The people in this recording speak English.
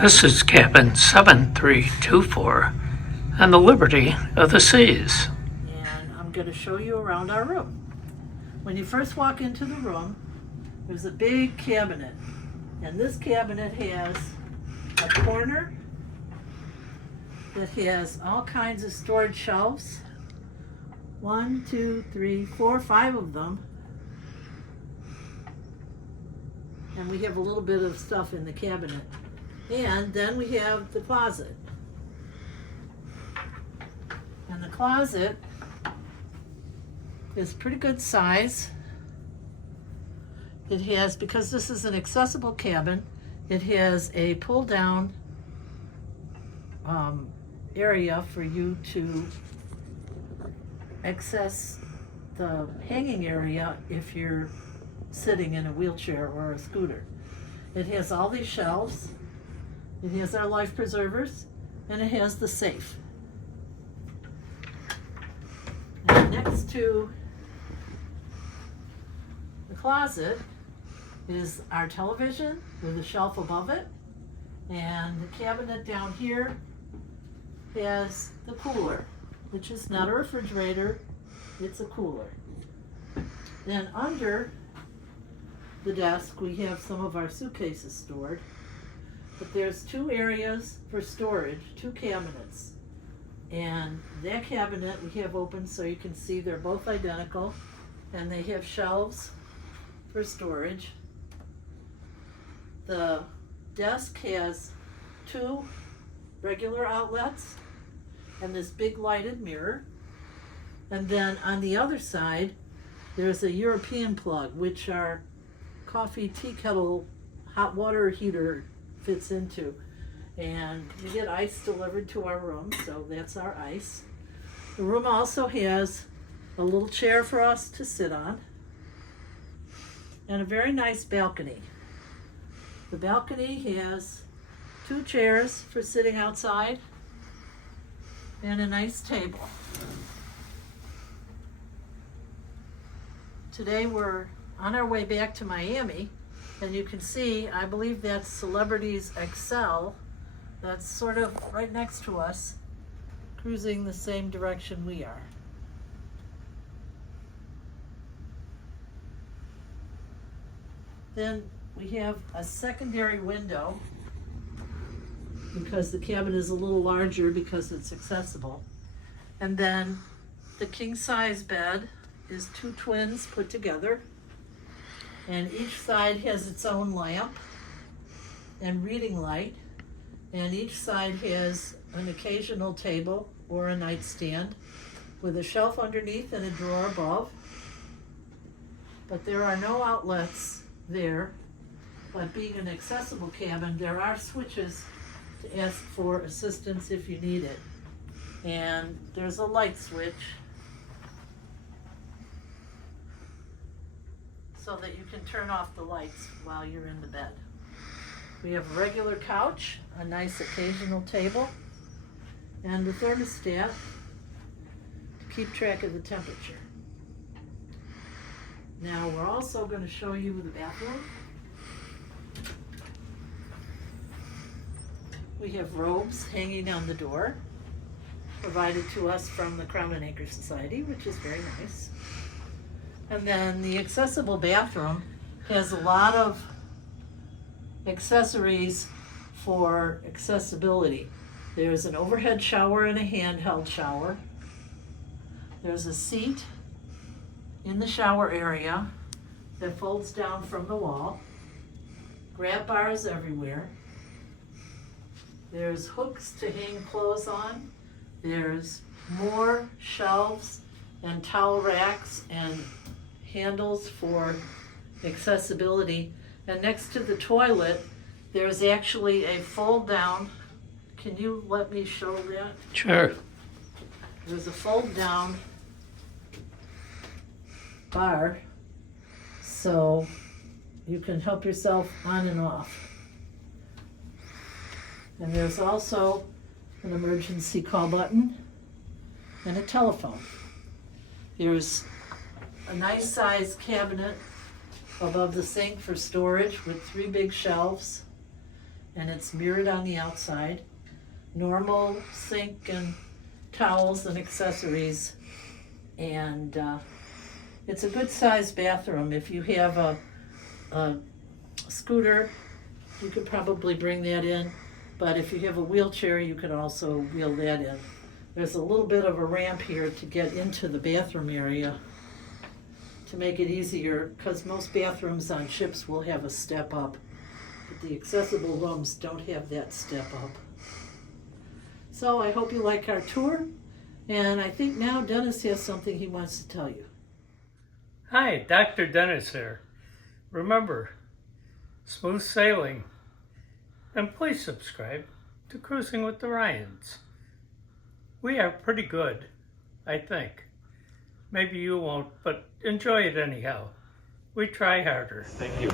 This is cabin 7324 on the Liberty of the Seas. And I'm going to show you around our room. When you first walk into the room, there's a big cabinet. And this cabinet has a corner that has all kinds of storage shelves. 1, 2, 3, 4, 5 of them. And we have a little bit of stuff in the cabinet. And then we have the closet. And the closet is pretty good size. It has, because this is an accessible cabin, it has a pull down area for you to access the hanging area if you're sitting in a wheelchair or a scooter. It has all these shelves. It has our life preservers, and it has the safe. And next to the closet is our television with a shelf above it, and the cabinet down here has the cooler, which is not a refrigerator, it's a cooler. Then under the desk we have some of our suitcases stored. But there's 2 areas for storage, 2 cabinets. And that cabinet we have open so you can see they're both identical. And they have shelves for storage. The desk has 2 regular outlets and this big lighted mirror. And then on the other side, there's a European plug, which our coffee tea kettle hot water heater fits into. And we get ice delivered to our room, so that's our ice. The room also has a little chair for us to sit on and a very nice balcony. The balcony has 2 chairs for sitting outside and a nice table. Today we're on our way back to Miami. And you can see, I believe that's Celebrities Excel. That's sort of right next to us, cruising the same direction we are. Then we have a secondary window because the cabin is a little larger because it's accessible. And then the king size bed is 2 twins put together. And each side has its own lamp and reading light. And each side has an occasional table or a nightstand with a shelf underneath and a drawer above. But there are no outlets there. But being an accessible cabin, there are switches to ask for assistance if you need it. And there's a light switch so that you can turn off the lights while you're in the bed. We have a regular couch, a nice occasional table, and the thermostat to keep track of the temperature. Now we're also going to show you the bathroom. We have robes hanging on the door, provided to us from the Crown and Anchor Society, which is very nice. And then the accessible bathroom has a lot of accessories for accessibility. There's an overhead shower and a handheld shower. There's a seat in the shower area that folds down from the wall. Grab bars everywhere. There's hooks to hang clothes on. There's more shelves and towel racks and handles for accessibility. And next to the toilet, there's actually a fold down. Can you let me show that? Sure. There's a fold down bar, so you can help yourself on and off. And there's also an emergency call button and a telephone. There's a nice sized cabinet above the sink for storage with 3 big shelves, and it's mirrored on the outside. Normal sink and towels and accessories, and it's a good sized bathroom. If you have a scooter, you could probably bring that in, but if you have a wheelchair, you could also wheel that in. There's a little bit of a ramp here to get into the bathroom area to make it easier, because most bathrooms on ships will have a step up, but the accessible rooms don't have that step up. So I hope you like our tour, and I think now Dennis has something he wants to tell you. Hi, Dr. Dennis here. Remember, smooth sailing, and please subscribe to Cruising with the Ryans. We are pretty good, I think. Maybe you won't, but enjoy it anyhow. We try harder. Thank you.